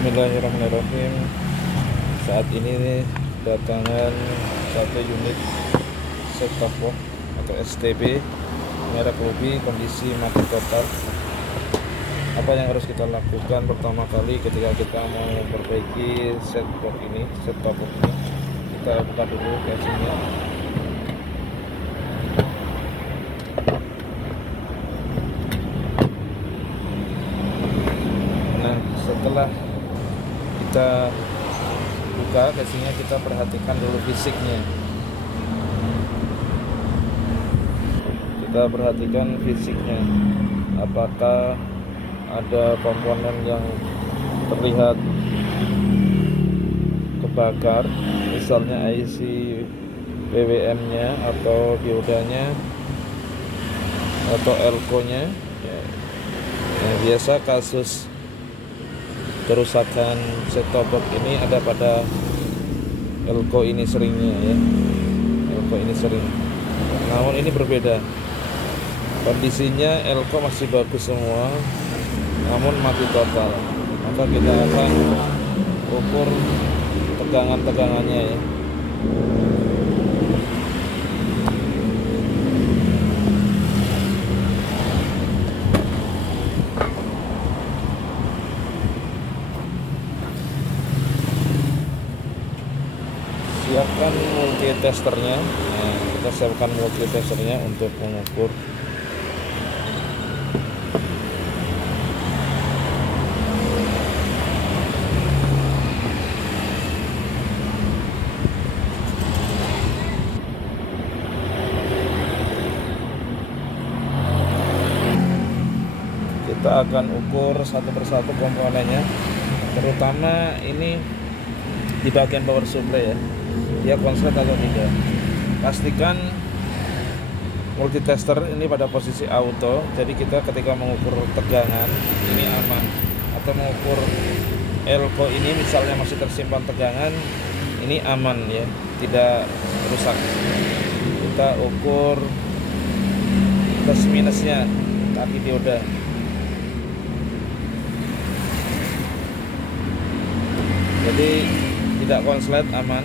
Bismillahirrahmanirrahim. Saat ini nih datangan satu unit set top box atau STB merek Lubi, kondisi mati total. Apa yang harus kita lakukan pertama kali ketika kita mau memperbaiki set top box ini? Kita buka dulu casingnya. Nah, setelah kita buka casingnya, kita perhatikan dulu fisiknya. Apakah ada komponen yang terlihat kebakar, misalnya IC PWM nya atau diodanya atau elko-nya ya. Nah, biasa kasus kerusakan set top box ini ada pada elko ini seringnya ya. Namun ini berbeda. Kondisinya elko masih bagus semua, namun mati total. Maka kita akan ukur tegangannya ya. Siapkan multitesternya. Nah, kita siapkan multitesternya untuk mengukur. Kita akan ukur satu persatu komponennya, terutama ini di bagian power supply ya, dia konslet atau tidak. Pastikan multitester ini pada posisi auto, jadi kita ketika mengukur tegangan ini aman, atau mengukur elko ini misalnya masih tersimpan tegangan, ini aman ya, tidak rusak. Kita ukur plus minusnya kaki dioda. Jadi tidak konslet, aman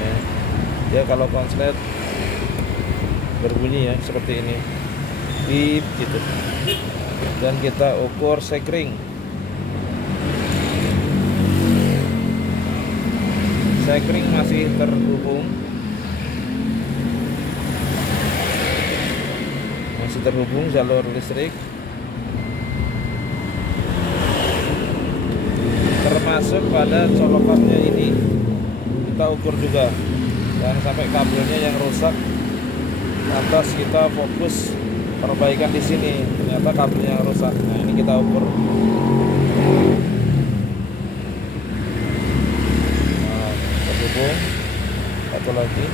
ya. Dia kalau konslet berbunyi ya seperti ini, beep gitu. Dan kita ukur sekring. Sekring masih terhubung jalur listrik, termasuk pada colokannya ini kita ukur juga. Jangan sampai kabelnya yang rusak, lantas kita fokus perbaikan di sini, ternyata kabelnya yang rusak. Nah, ini kita ukur. Nah, terhubung. Satu lagi,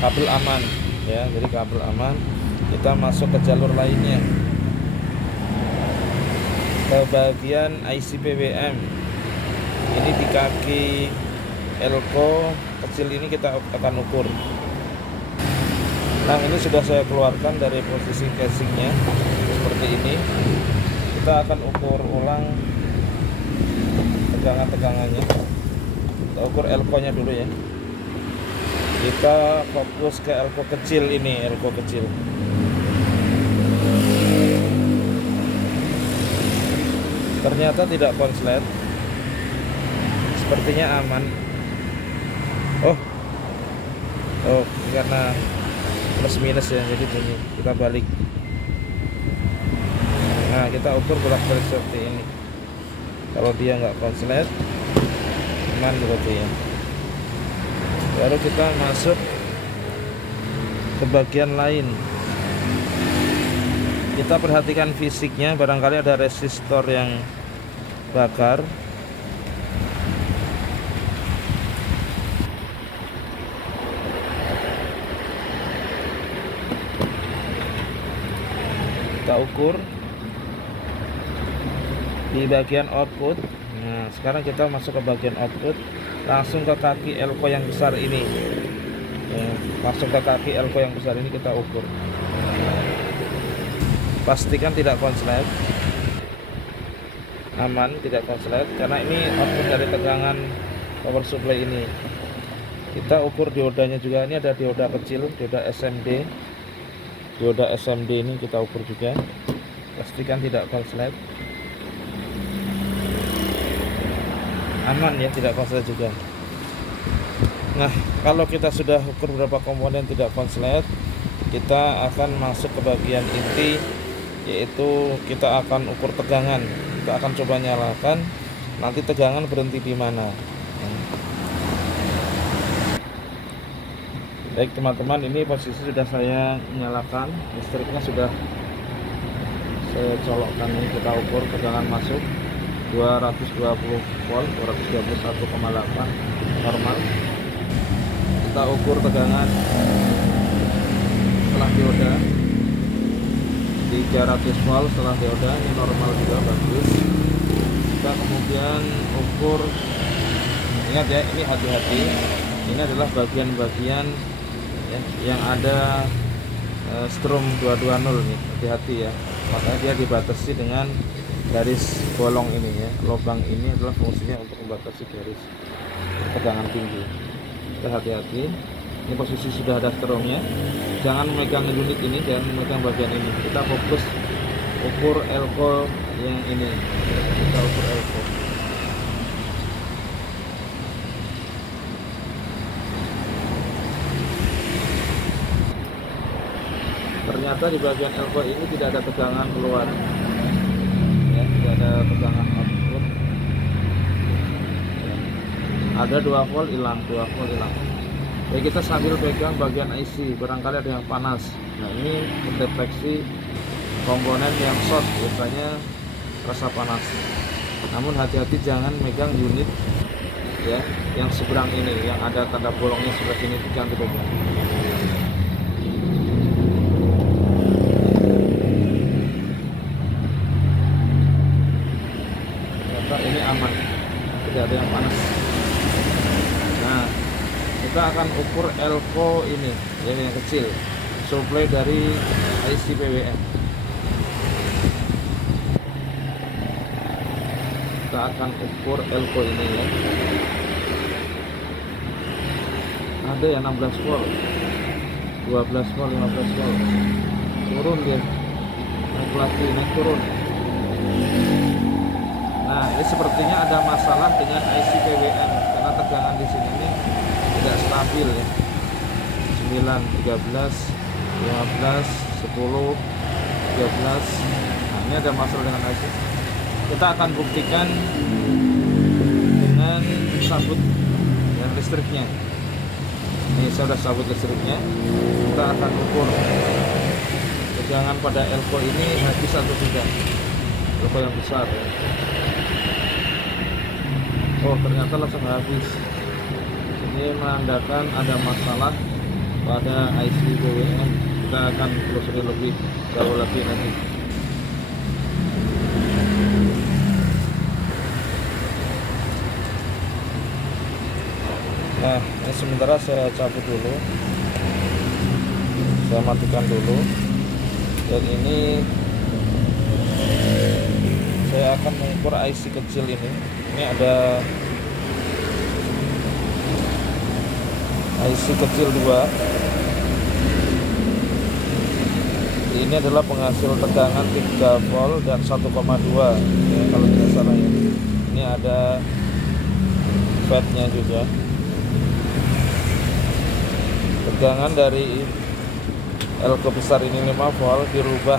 kabel aman ya, jadi kabel aman. Kita masuk ke jalur lainnya, ke bagian IC PWM. Ini di kaki elko kecil ini kita akan ukur. Nah, ini sudah saya keluarkan dari posisi casingnya seperti ini. Kita akan ukur ulang tegangannya. Kita ukur elko-nya dulu ya. Kita fokus ke elko kecil ini, elko kecil. Ternyata tidak konslet, sepertinya aman. Oh, karena plus minus ya, jadi bunyi. Kita balik. Nah, kita ukur bolak-balik seperti ini. Kalau dia nggak konslet, aman berarti ya. Baru kita masuk ke bagian lain. Kita perhatikan fisiknya, barangkali ada resistor yang bakar. Kita ukur di bagian output. Nah, sekarang kita masuk ke bagian output, langsung ke kaki elko yang besar ini. Masuk ke kaki elko yang besar ini kita ukur. pastikan tidak konslet, aman, tidak konslet, karena ini output dari tegangan power supply ini. Kita ukur diodanya juga, ini ada dioda kecil, dioda SMD. Dioda SMD ini kita ukur juga, pastikan tidak konslet, aman ya, tidak konslet juga. Nah, kalau kita sudah ukur beberapa komponen tidak konslet, kita akan masuk ke bagian inti, yaitu kita akan ukur tegangan. Kita akan coba nyalakan, nanti tegangan berhenti di mana. Baik teman-teman, ini posisi sudah saya nyalakan, listriknya sudah saya colokkan. Ini kita ukur tegangan masuk 220 volt, 221,8 normal. Kita ukur tegangan setelah dioda 300 volt setelah dioda, ini normal juga, bagus. Kita kemudian ukur, ingat ya, ini hati-hati, ini adalah bagian-bagian ya, yang ada strom 220 nih, hati-hati ya, makanya dia dibatasi dengan garis bolong ini ya. Lubang ini adalah fungsinya untuk membatasi garis tegangan tinggi. Kita hati-hati, ini posisi sudah ada stromnya, jangan memegang unit ini, jangan memegang bagian ini. Kita fokus ukur elko yang ini, kita ukur elko. Ternyata di bagian elko ini tidak ada tegangan keluar ya, tidak ada tegangan output ya. Ada 2 volt hilang, 2 volt hilang. Jadi kita sambil pegang bagian IC, barangkali ada yang panas. Nah, ini mendeteksi komponen yang short, biasanya rasa panas. Namun hati-hati, jangan megang unit ya yang seberang ini, yang ada tanda bolongnya sebelah sini, jangan dipegang. Ini aman, tidak ada yang panas. Nah, kita akan ukur elko ini yang kecil, supply dari IC PWM. Kita akan ukur elko ini ya, ada yang 16 volt, 12 volt, 15 volt, turun dia, naik lagi, naik turun. Nah, ini sepertinya ada masalah dengan IC PWM karena tegangan di sini ini tidak stabil ya. 9, 13, 15, 10, 13. Nah, ini ada masalah dengan IC. Kita akan buktikan dengan sabut dan listriknya. Ini saya sudah sabut listriknya. Kita akan ukur tegangan pada elko ini habis atau tidak. Elko yang besar ya. Oh, ternyata langsung habis. Ini menandakan ada masalah pada IC PWM. Kita akan telusuri lebih jauh lagi nanti. Nah, ini sementara saya cabut dulu, saya matikan dulu. Dan ini saya akan mengukur IC kecil ini. Ini ada IC kecil 2. Ini adalah penghasil tegangan 3 volt dan 1,2 ya, kalau tidak salah ya. Ini ada fatnya juga. Tegangan dari elko besar ini 5 volt dirubah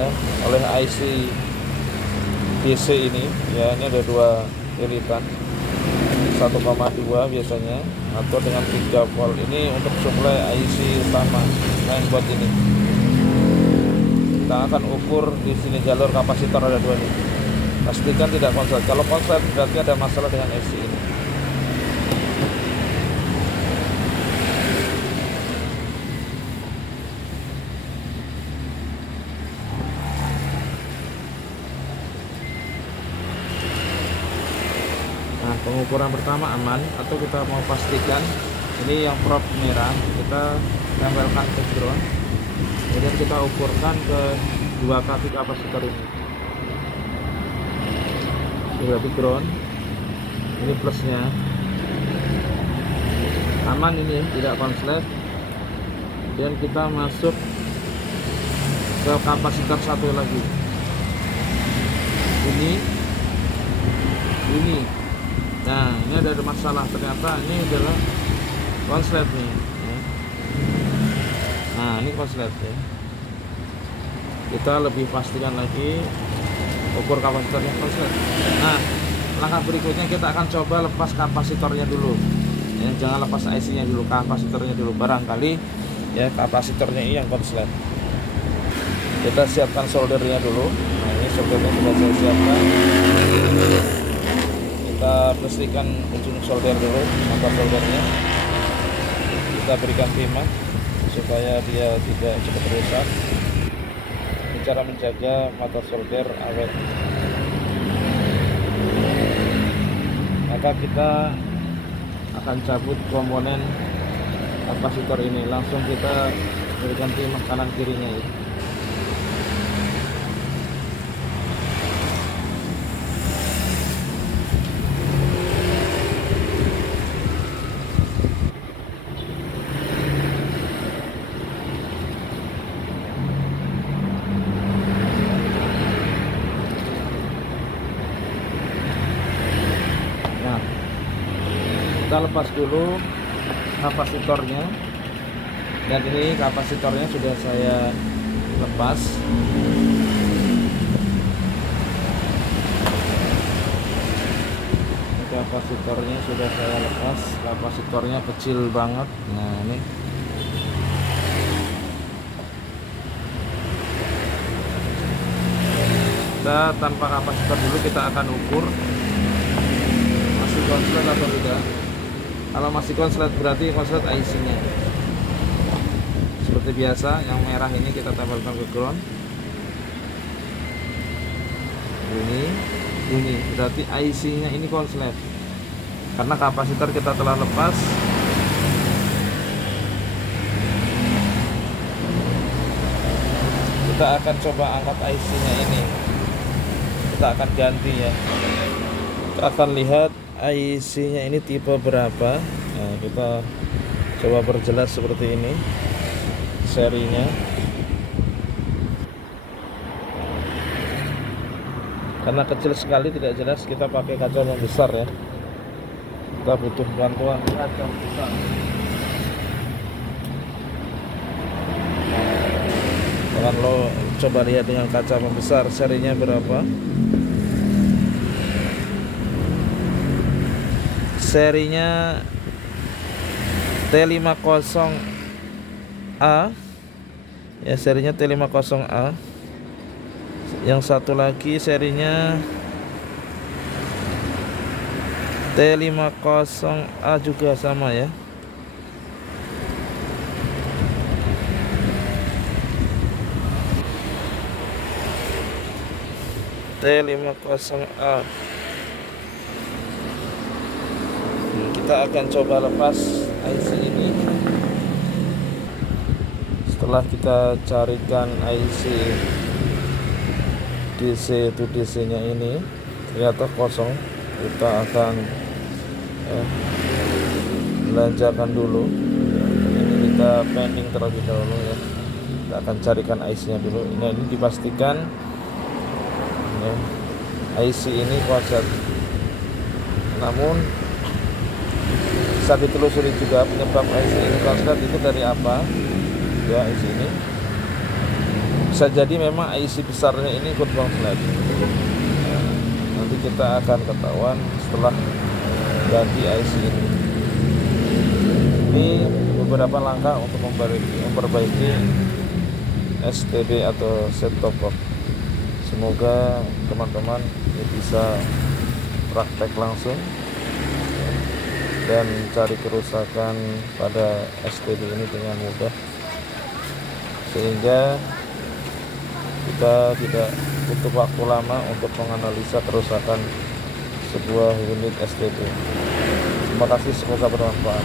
ya oleh IC DC ini ya. Ini ada 2 iritan, 1,2 biasanya, atau dengan 3 volt. Ini untuk supply IC utama mainboard ini. Kita akan ukur di sini jalur kapasitor ada 2 nih. Pastikan tidak konslet. Kalau konslet berarti ada masalah dengan IC ini. Nah, pengukuran pertama aman, atau kita mau pastikan ini yang probe merah, kita tempelkan ke ground, kemudian kita ukurkan ke dua kaki kapasitor ini. Berarti ground, ini plusnya aman, ini tidak konslet. Dan kita masuk ke kapasitor satu lagi, ini. Nah, ini ada masalah, ternyata ini adalah konslet nih ya. Nah, ini konslet ya. Kita lebih pastikan lagi ukur kapasitornya konslet. Nah, langkah berikutnya kita akan coba lepas kapasitornya dulu ya, jangan lepas IC nya dulu, kapasitornya dulu. Barangkali ya kapasitornya ini yang konslet. Kita siapkan soldernya dulu. Nah, ini soldernya sudah saya siapkan. Kita bersihkan ujung solder dulu, mata soldernya kita berikan timah supaya dia tidak cepat rusak. Ini cara menjaga mata solder awet. Maka kita akan cabut komponen kapasitor ini, langsung kita berikan timah kanan kirinya ya. Kita lepas dulu kapasitornya, dan ini kapasitornya sudah saya lepas. Ini kapasitornya sudah saya lepas, kapasitornya kecil banget. Nah, ini kita tanpa kapasitor dulu, kita akan ukur masih konslet atau tidak. Kalau masih konslet berarti konslet IC-nya. Seperti biasa, yang merah ini kita tempelkan ke ground. Ini berarti IC-nya ini konslet. Karena kapasitor kita telah lepas. Kita akan coba angkat IC-nya ini. Kita akan ganti ya. Kita akan lihat IC-nya ini tipe berapa. Nah, kita coba perjelas seperti ini serinya. Karena kecil sekali tidak jelas, kita pakai kaca yang besar ya. Kita butuh bantuan kaca besar. Jangan lo coba lihat dengan kaca membesar serinya berapa. Serinya T50A ya, serinya T50A. Yang satu lagi serinya T50A juga sama ya. T50A. Kita akan coba lepas IC ini. Setelah kita carikan IC DC to DC nya ini ternyata kosong, kita akan belanjakan dulu. Ini kita pending terlebih dahulu ya. Kita akan carikan IC nya dulu. Ini dipastikan ya, IC ini konslet. Namun bisa ditelusuri juga penyebab IC ini konslet itu dari apa ya. IC ini bisa jadi memang IC besarnya ini ikut konslet. Nanti kita akan ketahuan setelah ganti IC ini. Ini beberapa langkah untuk memperbaiki STB atau set top box. Semoga teman-teman bisa praktek langsung dan cari kerusakan pada STB ini dengan mudah, sehingga kita tidak butuh waktu lama untuk menganalisa kerusakan sebuah unit STB. Terima kasih, semoga bermanfaat.